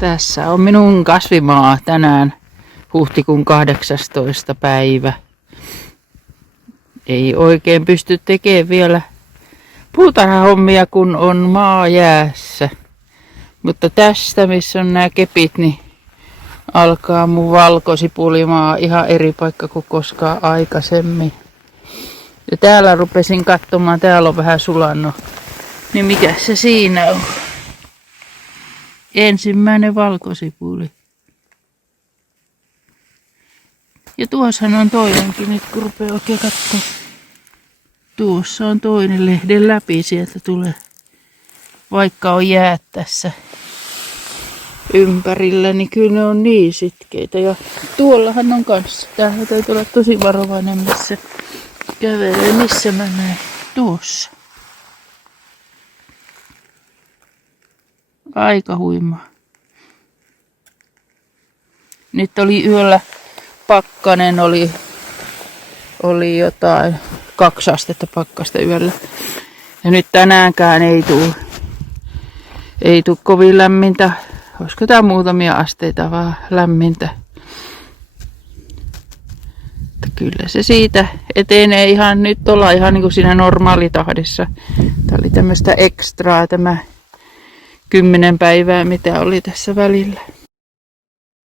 Tässä on minun kasvimaa tänään huhtikuun 18. päivä. Ei oikein pysty tekemään vielä puutarhahommia, kun on maa jäässä. Mutta tästä, missä on nämä kepit, niin alkaa mun valkosipulimaa ihan eri paikka kuin koskaan aikaisemmin. Ja täällä rupesin katsomaan, täällä on vähän sulannut. Niin mikä se siinä on? Ensimmäinen valkosipuli. Ja tuossahan on toinenkin, nyt kun rupeaa oikein katsoa. Tuossa on toinen, lehden läpi sieltä tulee. Vaikka on jäät tässä ympärillä, niin kyllä ne on niin sitkeitä. Ja tuollahan on kanssa. Tähän täytyy olla tosi varovainen, missä kävelee, missä mä näen. Tuossa. Aika huimaa. Nyt oli yöllä pakkanen, oli jotain 2 astetta pakkasta yöllä. Ja nyt tänäänkään ei tule kovin lämmintä. Olisiko tää muutamia asteita vaan lämmintä. Mutta kyllä se siitä etenee ihan, nyt ollaan ihan niin kuin siinä normaalitahdissa. Tää oli tämmöistä ekstraa tämä 10 päivää, mitä oli tässä välillä.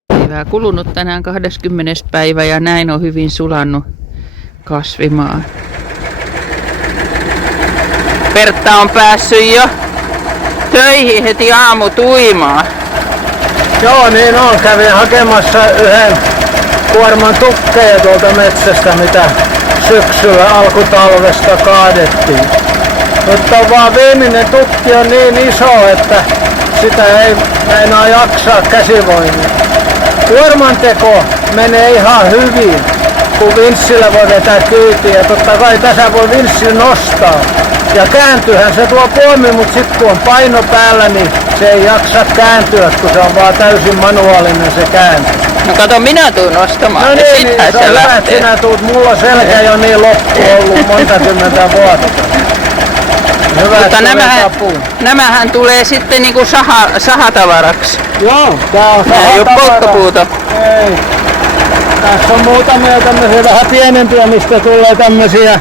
Päivää kulunut tänään 20. päivä ja näin on hyvin sulannut kasvimaa. Pertta on päässyt jo töihin heti aamutuimaan. Joo, niin on. Kävin hakemassa yhden kuorman tukkeja tuolta metsästä, mitä syksyllä alkutalvesta kaadettiin. Mutta vaan viimeinen tukki on niin iso, että sitä ei enää jaksaa käsivoimia. Kuorman teko menee ihan hyvin, kun vinssillä voi vetää kyytiä. Ja totta kai tässä voi vinssi nostaa. Ja kääntyyhän se tuo puomi, mutta sitten kun on paino päällä, niin se ei jaksa kääntyä, kun se on vaan täysin manuaalinen se kääntö. No kato, minä tuun nostamaan. No niin, se on hyvä, että sinä tuut. Mulla on selkä jo niin loppu ollut monta kymmentä vuotta. Hyvä, mutta nämähän tulee sitten niinku sahatavaraksi. Joo, tää on sahatavara. Ei oo polttopuuta. Ei. Tässä on muutamia tämmöisiä vähän pienempiä, mistä tulee tämmöisiä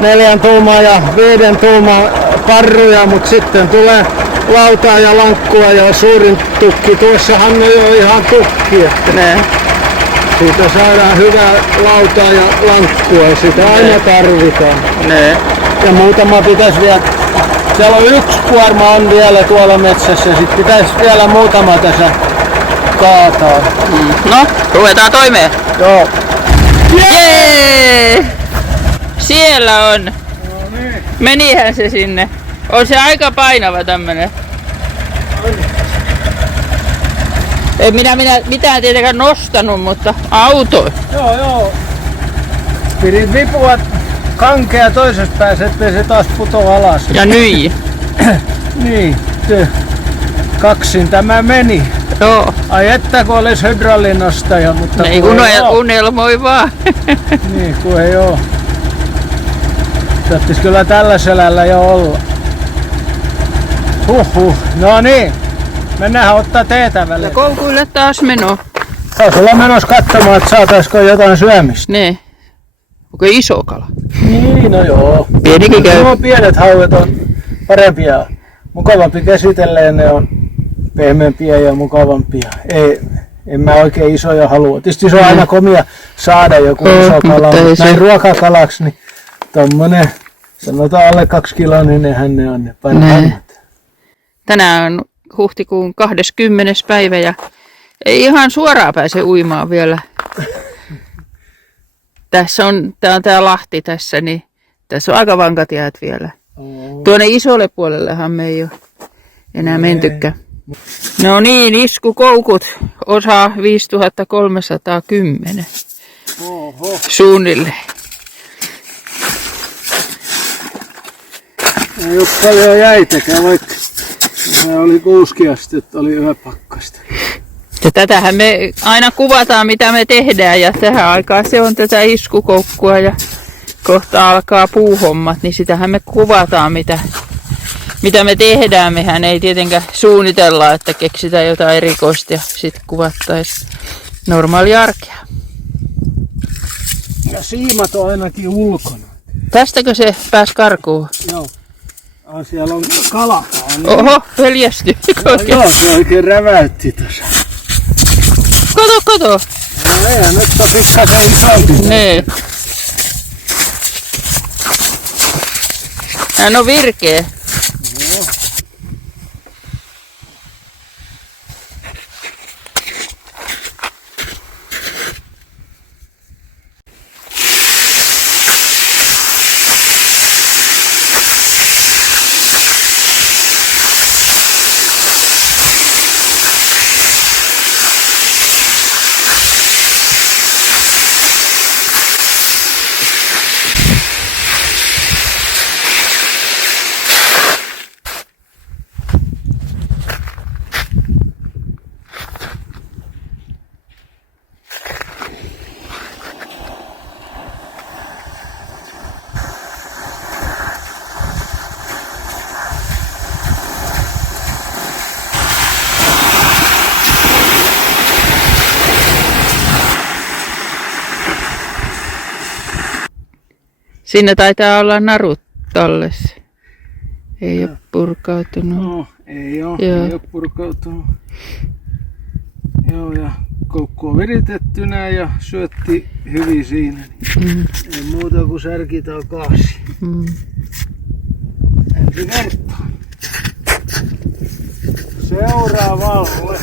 4 tuumaa ja 5 tuumaa parruja, mutta sitten tulee lautaa ja lankkua ja suurin tukki. Tuossahan on jo ihan tukki, että siitä saadaan hyvää lautaa ja lankkua, sitä aina tarvitaan. Ja muutama pitäisi vielä, siellä on 1 kuorma on vielä tuolla metsässä ja sitten pitäisi vielä muutama tässä kaataa. No, ruvetaan toimeen. Joo. Jee! Siellä on. No niin. Menihän se sinne. On se aika painava tämmönen. En minä mitään tietenkään nostanut, mutta auto. Joo. Pidin vipua kankea toisesta päästä, ettei se taas putoa alas. Ja nyi. Niin, kaksin tämä meni. Joo. Ai että kun olisi hydrallinostaja, mutta ei unelmoi vaan. Niin, kun ei oo. Täytyisi kyllä tällä selällä jo olla. No niin. Mennään ottaa teetä väliin. Ja koukuille taas meno. Taisi olla menossa katsomaan, että saataisiko jotain syömistä. Ne. Onko iso kala? Niin, no joo. Pienikin käy. Nuo pienet hauet on parempia. Mukavampi käsitelleen, ne on pehmeämpiä ja mukavampia. En mä oikein isoja halua. Tietysti se on aina komia saada joku iso kala, mutta näin ruokakalaksi, niin tommonen, sanotaan alle 2 kiloinen ne on ne parhaimmat. Tänään on huhtikuun 20. päivä ja ei ihan suoraan pääse uimaan vielä. Tässä on tää Lahti tässä, niin tässä on aika vankat jäät vielä. Tuonne isolle puolellehan me ei ole enää mentykään. No niin, iskukoukut, osa 5310. Suunnilleen. Ei ole paljon jäitäkään, vaikka se oli 6 astetta, oli yhä pakkasta. Ja tätähän me aina kuvataan, mitä me tehdään, ja tähän aikaan se on tätä iskukoukkua ja kohta alkaa puuhommat, niin sitähän me kuvataan, mitä me tehdään, mehän ei tietenkään suunnitella, että keksitään jotain erikoista ja sitten kuvattaisiin normaalia arkea. Ja siimat on ainakin ulkona. Tästäkö se pääsi karkuun? Joo. Siellä on kala. Oho, peljästy. Joo, se oikein räväytti tuossa. Kato. No eihän nyt on pikkasen isompi. Nee. Hän on virkeä. Siinä taitaa olla narut tallessa. Ei ole purkautunut. No, ei ole purkautunut. Joo, ja koukku on viritettynä ja syötti hyvin siinä. Niin ei muuta kuin särki takaisin. Ensi kertaa. Seuraavalle.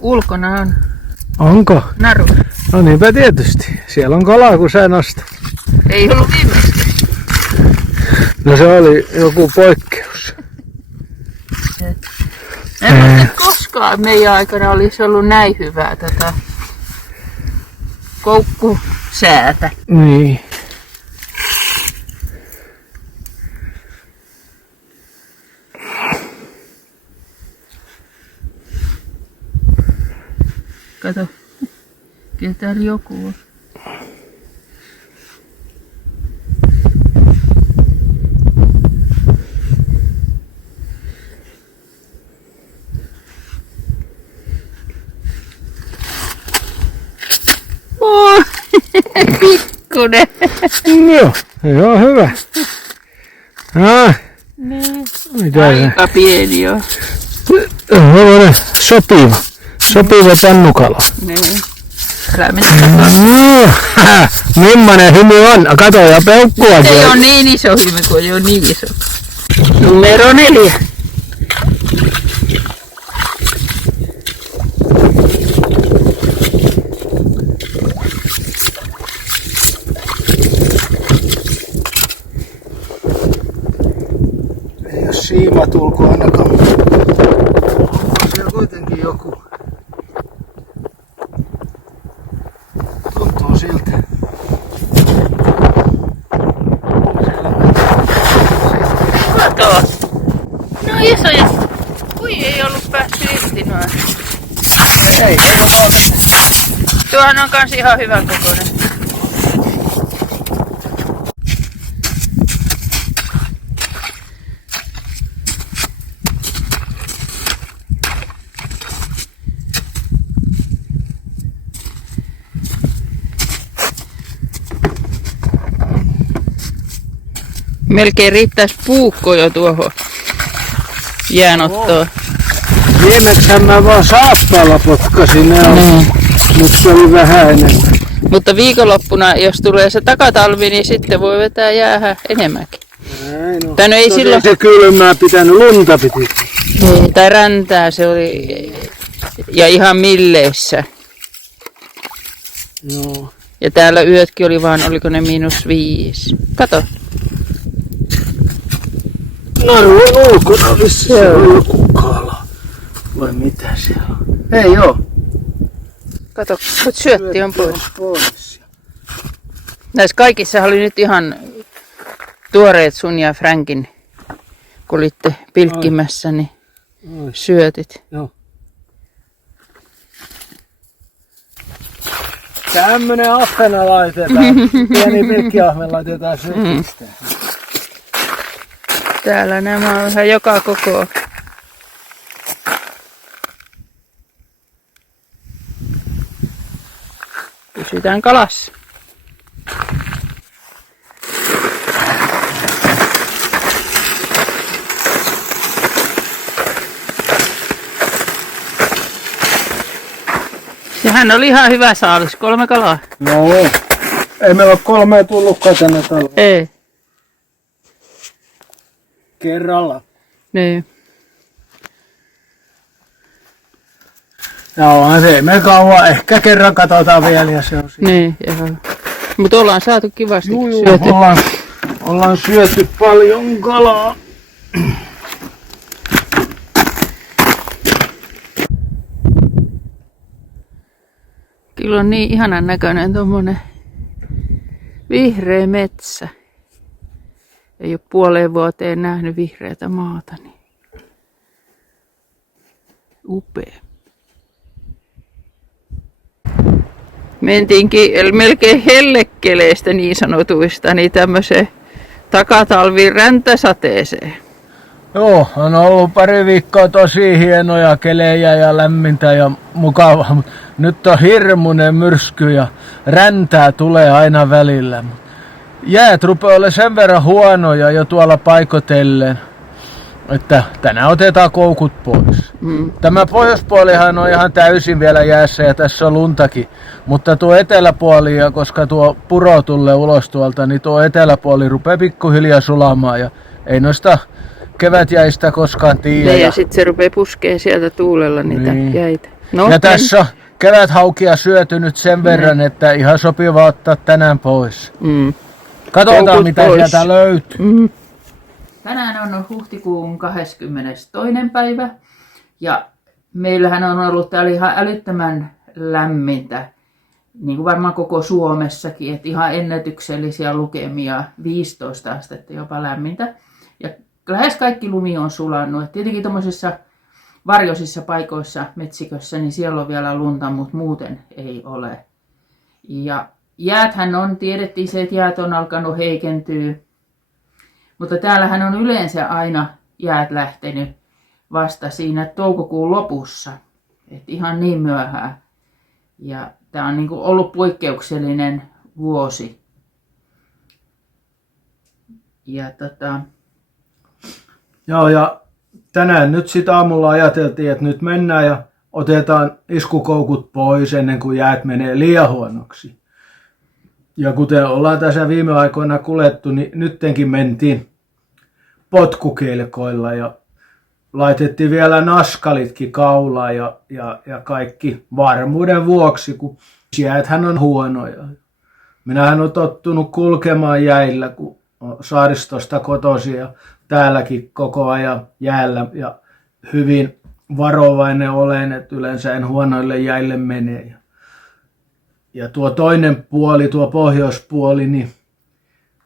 Ulkona on Onko? naru. No niinpä tietysti. Siellä on kalaa, kun sä nostat. Ei ollut viimeistä. No se oli joku poikkeus. En muista koskaan meidän aikana olisi ollut näin hyvää tätä koukkusäätä. Niin. Kato, kyllä täällä joku on. Oh, pikkunen. Joo, hyvä. Mitä Aika pieni jo. Sopiva pannukala. Niin. Älä mennä katsomaan. Millainen hymy on? Kato, ja peukkua. Ei ole niin iso hymy kuin ei ole niin iso. Numero 4. Ei ole siimat ulkoa ainakaan. On siellä kuitenkin joku. Tuntuu siltä. Kato. No isoja. Ui, ei ollut päästy irti noin. Ei ole. Tuohan on kans ihan hyvän kokoinen. Melkein riittäisi puukko jo tuohon jäänottoon. Viimeksihän mä vaan saappaalla potkasin ne on. Nyt se oli vähän enemmän. Mutta viikonloppuna, jos tulee se takatalvi, niin sitten voi vetää jäähän enemmänkin. Näin on. Tai no ei silloin... se kylmää pitänyt, lunta piti. Ei, tai räntää se oli. Ja ihan milleissä. Joo. Ja täällä yötkin oli vaan, oliko ne -5. Kato. Naru on ulkona, missä se on joku kala. Vai mitä siellä on? Ei oo. Kato, kun syötti on pois. Pois. Näissä kaikissa oli nyt ihan tuoreet sun ja Frankin, kun olitte pilkkimässä, niin Ai. syötit. Joo. tämmönen ahvena laitetaan. Pieni pilkkiahme laitetaan sykistä. Täällä nämä on vähän joka koko. Pysytään kalassa. Sehän oli ihan hyvä saalis, 3 kalaa. No, ei meillä ole 3 tullutkaan tänne talvella. Ei. Kerralla. Niin. Joo, se ei me kauan. Ehkä kerran katsotaan vielä ja se on siinä. Niin, joo. Mutta ollaan saatu kivasti Juu, syöty. ollaan syöty paljon kalaa. Kyllä on niin ihanan näköinen tommonen vihreä metsä. Ei ole puoleen vuoteen nähnyt vihreätä maata, niin upea. Mentiinkin melkein hellekeleistä niin sanotuista, niin tämmöiseen takatalviin räntäsateeseen. Joo, on ollut pari viikkoa tosi hienoja kelejä ja lämmintä ja mukavaa, mutta nyt on hirmuinen myrsky ja räntää tulee aina välillä. Jäät rupeaa olemaan sen verran huonoja jo tuolla paikotellen, että tänään otetaan koukut pois. Tämä pohjoispuolihan on ihan täysin vielä jäässä ja tässä on luntakin, mutta tuo eteläpuoli, ja koska tuo puro tulee ulos tuolta, niin tuo eteläpuoli rupeaa pikkuhiljaa sulamaan ja ei noista kevätjäistä koskaan tiedä. Ja sitten se rupeaa puskee sieltä tuulella niitä jäitä. No, ja tässä on keväthaukia syöty nyt sen verran, että ihan sopiva ottaa tänään pois. Katsotaan Koukut mitä pois. sieltä löytyy. Tänään on huhtikuun 22. päivä ja meillähän on ollut täällä ihan älyttömän lämmintä, niin kuin varmaan koko Suomessakin, että ihan ennätyksellisiä lukemia, 15 astetta jopa lämmintä. Ja lähes kaikki lumi on sulanut, että tietenkin tuommoisissa varjoisissa paikoissa metsikössä, niin siellä on vielä lunta, mutta muuten ei ole. Ja jääthän on, tiedettiin se, että jäät on alkanut heikentyä. Mutta täällähän on yleensä aina jäät lähtenyt vasta siinä toukokuun lopussa. Et ihan niin myöhään. Ja tämä on niinku ollut poikkeuksellinen vuosi. Ja Joo, ja tänään nyt sitten aamulla ajateltiin, että nyt mennään ja otetaan iskukoukut pois ennen kuin jäät menee liian huonoksi. Ja kuten ollaan tässä viime aikoina kuljettu, niin nyttenkin mentiin potkukelkoilla ja laitettiin vielä naskalitkin kaulaan ja kaikki varmuuden vuoksi, kun jääthän on huonoja. Minähän olen tottunut kulkemaan jäillä, kun saaristosta kotoisin ja täälläkin koko ajan jäällä ja hyvin varovainen olen, että yleensä en huonoille jäille mene. Ja tuo toinen puoli, tuo pohjoispuoli, niin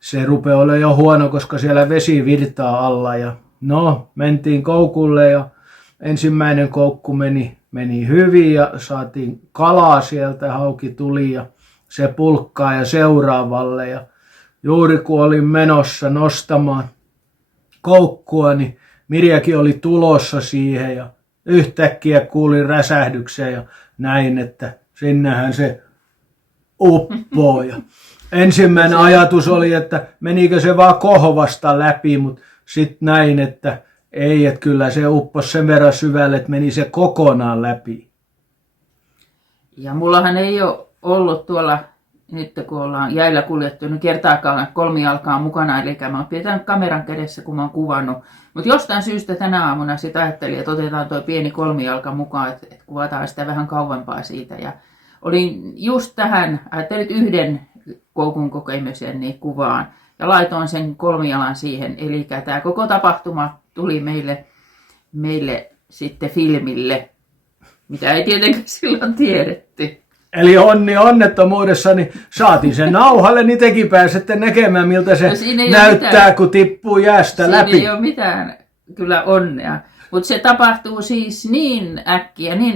se rupeaa olemaan jo huono, koska siellä vesi virtaa alla. Ja no, mentiin koukulle ja ensimmäinen koukku meni hyvin ja saatiin kalaa sieltä, hauki tuli ja se pulkkaa ja seuraavalle. Ja juuri kun olin menossa nostamaan koukkua, niin Mirjakin oli tulossa siihen ja yhtäkkiä kuulin räsähdyksen ja näin, että sinnehän se uppoo. Ja ensimmäinen ajatus oli, että menikö se vaan kohvasta läpi, mutta sitten näin, että ei, että kyllä se upposi sen verran syvälle, että meni se kokonaan läpi. Ja mullahan ei ole ollut tuolla, nyt kun ollaan jäillä kuljettu, niin kertaakaan kolmijalkaa mukana, eli mä oon pitänyt kameran kädessä, kun mä oon kuvannut. Mutta jostain syystä tänä aamuna sitten ajattelin, että otetaan tuo pieni kolmijalka mukaan, että kuvataan sitä vähän kauempaa siitä. Ja olin just tähän, ajattelin yhden koukun kokemisen niin kuvaan ja laitoin sen kolmijalan siihen. Eli tämä koko tapahtuma tuli meille sitten filmille, mitä ei tietenkään silloin tiedetty. Eli onnettomuudessa niin saatiin sen nauhalle, niin tekin pääsette näkemään, miltä se näyttää, kun tippuu jäästä läpi. Siinä ei ole mitään kyllä onnea. Mutta se tapahtuu siis niin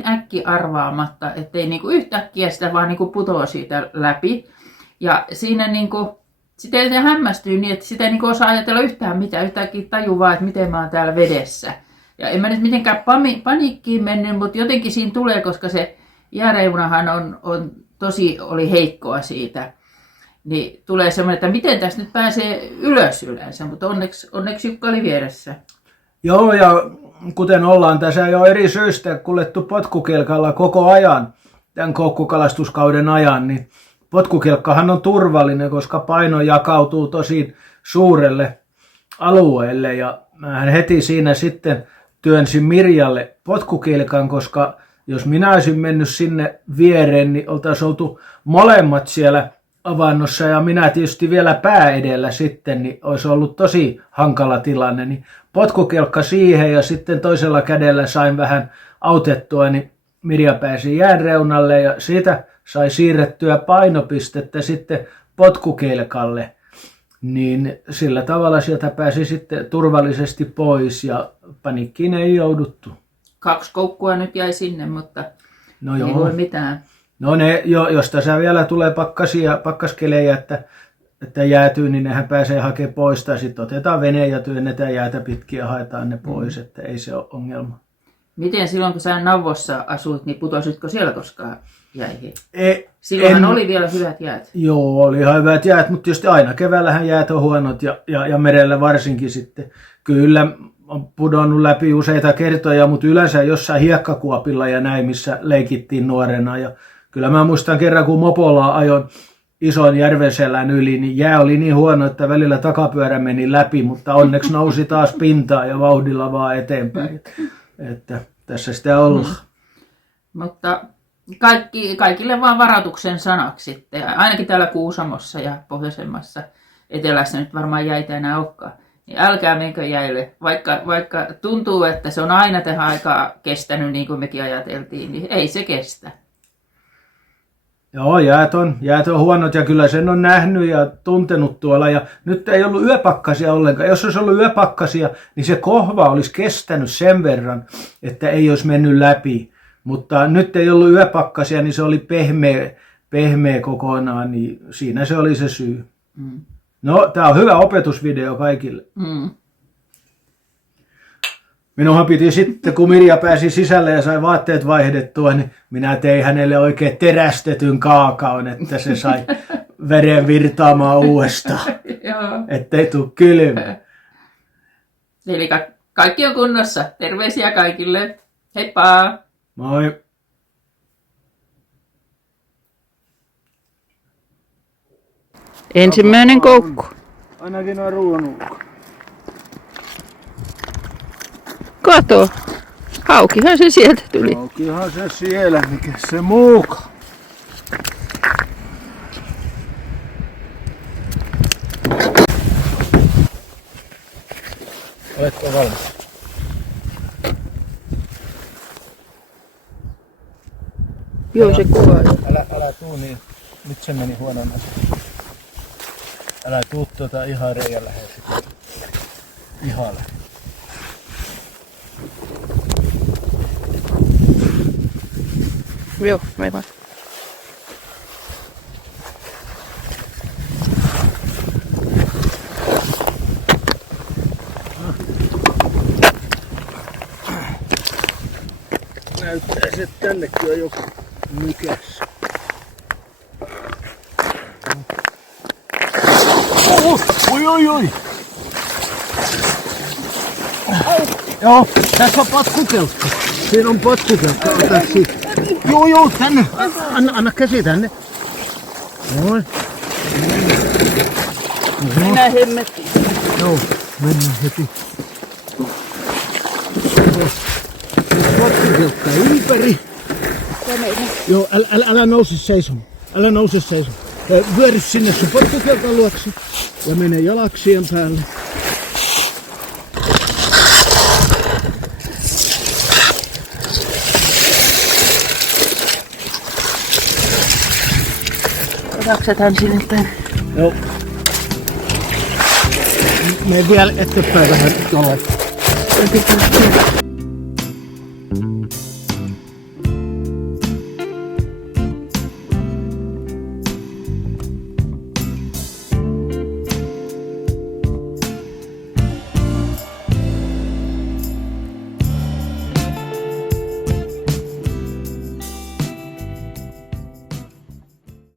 äkkiarvaamatta, ettei niinku yhtäkkiä sitä vaan niinku putoa siitä läpi. Ja siinä niinku, sitä ei hämmästyy niin, että sitä ei niinku osaa ajatella yhtään mitään, yhtäkkiä tajuvaa, että miten mä oon täällä vedessä. Ja en mä nyt mitenkään paniikkiin mennyt, mutta jotenkin siinä tulee, koska se jääreunahan oli heikkoa siitä. Niin tulee semmoinen, että miten tästä nyt pääsee ylös yleensä, mutta onneksi Jukka oli vieressä. Joo, ja kuten ollaan tässä jo eri syistä kuljettu potkukelkalla koko ajan, tämän koukkukalastuskauden ajan, niin potkukelkkahan on turvallinen, koska paino jakautuu tosi suurelle alueelle. Ja mähän heti siinä sitten työnsin Mirjalle potkukelkan, koska jos minä olisin mennyt sinne viereen, niin oltaisiin oltu molemmat siellä avannossa ja minä tietysti vielä pää edellä sitten, niin olisi ollut tosi hankala tilanne. Niin potkukelkka siihen ja sitten toisella kädellä sain vähän autettua, niin Mirja pääsi jään reunalle ja siitä sai siirrettyä painopistettä sitten potkukelkalle. Niin sillä tavalla sieltä pääsi sitten turvallisesti pois ja paniikkiin ei jouduttu. 2 koukkua nyt jäi sinne, mutta no ei voi mitään. No jos tässä vielä tulee pakkaskelejä, että jäätyy, niin nehän pääsee hakemaan pois. Tai sitten otetaan vene ja työnnetään jäätä pitkin ja haetaan ne pois, että ei se ole ongelma. Miten silloin, kun sä Nauvossa asut, niin putositko siellä koskaan jäihin? Silloinhan oli vielä hyvät jäät. Joo, oli ihan hyvät jäät, mutta tietysti aina keväällähän jäät on huonot ja merellä varsinkin sitten. Kyllä on pudonnut läpi useita kertoja, mutta yleensä jossain hiekkakuopilla ja näin, missä leikittiin nuorena. Ja kyllä mä muistan kerran, kun mopolla ajoin ison järvenselän yli, niin jää oli niin huono, että välillä takapyörä meni läpi, mutta onneksi nousi taas pintaan ja vauhdilla vaan eteenpäin. Että tässä sitä ollaan. Mutta kaikille vaan varoituksen sanaksi sitten. Ainakin täällä Kuusamossa ja pohjoisemmassa etelässä nyt varmaan jäitä enää olekaan. Niin älkää menkö jäille. Vaikka tuntuu, että se on aina tähän aikaan kestänyt niin kuin mekin ajateltiin, niin ei se kestä. Joo, jäät on huonot ja kyllä sen on nähnyt ja tuntenut tuolla. Ja nyt ei ollut yöpakkasia ollenkaan. Jos olisi ollut yöpakkasia, niin se kohva olisi kestänyt sen että ei olisi mennyt läpi. Mutta nyt ei ollut yöpakkasia, niin se oli pehmeä kokonaan, niin siinä se oli se syy. Mm. No, tää on hyvä opetusvideo kaikille. Mm. Minunhan piti sitten, kun Mirja pääsi sisälle ja sai vaatteet vaihdettua, niin minä tein hänelle oikein terästetyn kaakaon, että se sai veren virtaamaan uudestaan, ettei tule kylmä. Eli kaikki on kunnossa. Terveisiä kaikille. Heippa! Moi! Ensimmäinen koukku. Ainakin on ruoanulko. Kato. Haukihan se sieltä tuli. Haukihan se siellä, mikä se muuka. Oletko valmis? Joo, se kuvaa. Älä tuu niin. Nyt se meni huonoon asiaan. Älä tuu ihan reijän lähelle. Ihan lähelle. Joo, aivan. Näyttää se, että tännekin on joku mykäs. Oi. Joo, tässä on potkukelkka. Siinä on potkukelkka. Ota siitä. Joo, tänne. Anna käsi tänne. Noin. Mennään hemmettiin. Joo, mennään heti. Potkukelkka ympäri. Joo, älä nouse seisomaan. Vyöry sinne sun potkukelkan luokse ja mene jalaksien päälle. Jaksetaan sinne tänne. Joo. Mene vielä eteenpäin vähän tuolla.